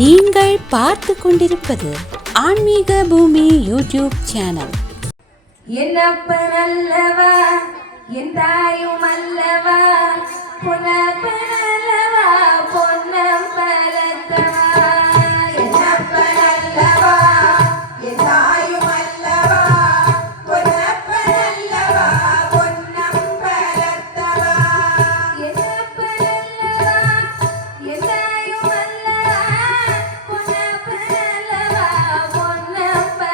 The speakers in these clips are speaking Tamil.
நீங்கள் பார்த்து கொண்டிருப்பது ஆன்மீக பூமி யூடியூப் சேனல். என்னப்பன் அல்லவா என் தாயும் அல்லவா புனப்பன் அல்லவா பொன்னம் பலத்தவா. என்னப்பன் அல்லவா என் தாயும் அல்லவா புனப்பன் அல்லவா பொன்னம் பலத்தவா. என்னப்பன் அல்லவா என் தாயும் அல்லவா புனப்பன் அல்லவா பொன்னம் பலத்தவா.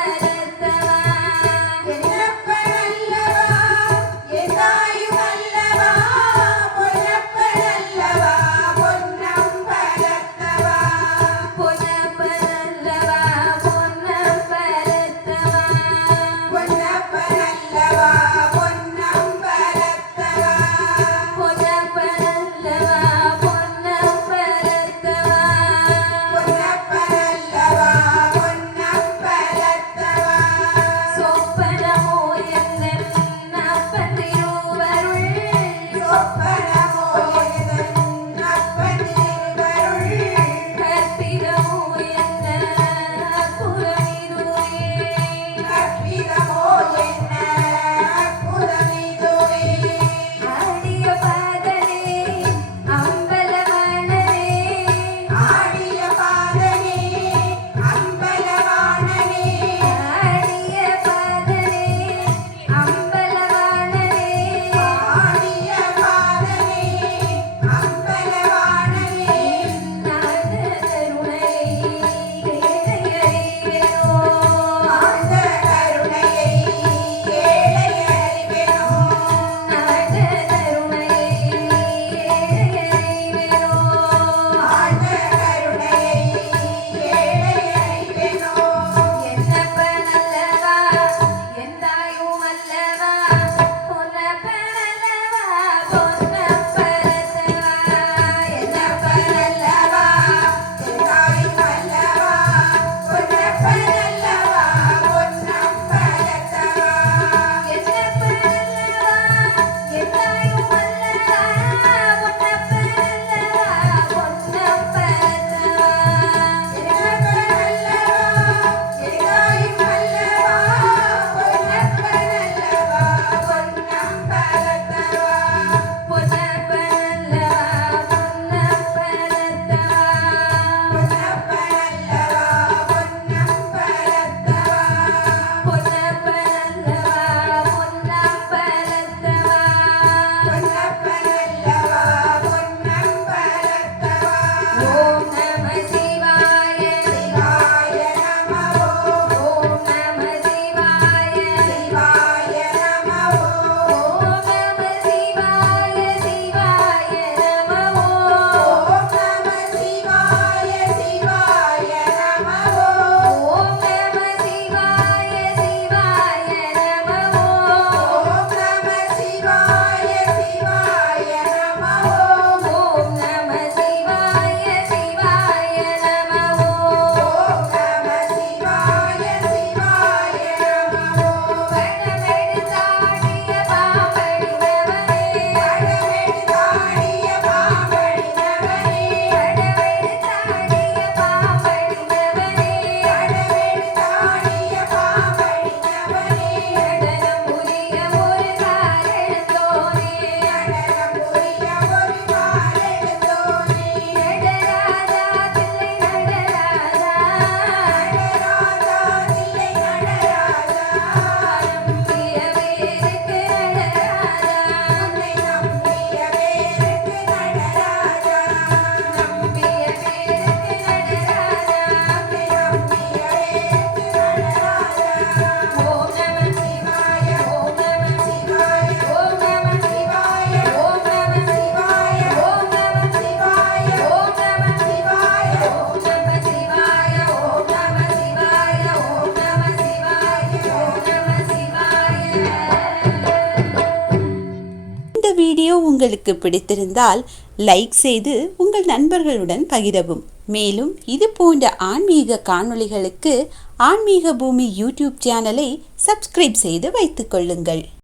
வீடியோ உங்களுக்கு பிடித்திருந்தால் லைக் செய்து உங்கள் நண்பர்களுடன் பகிரவும். மேலும் இது போன்ற ஆன்மீக காணொளிகளுக்கு ஆன்மீக பூமி யூடியூப் சேனலை சப்ஸ்கிரைப் செய்து வைத்துக் கொள்ளுங்கள்.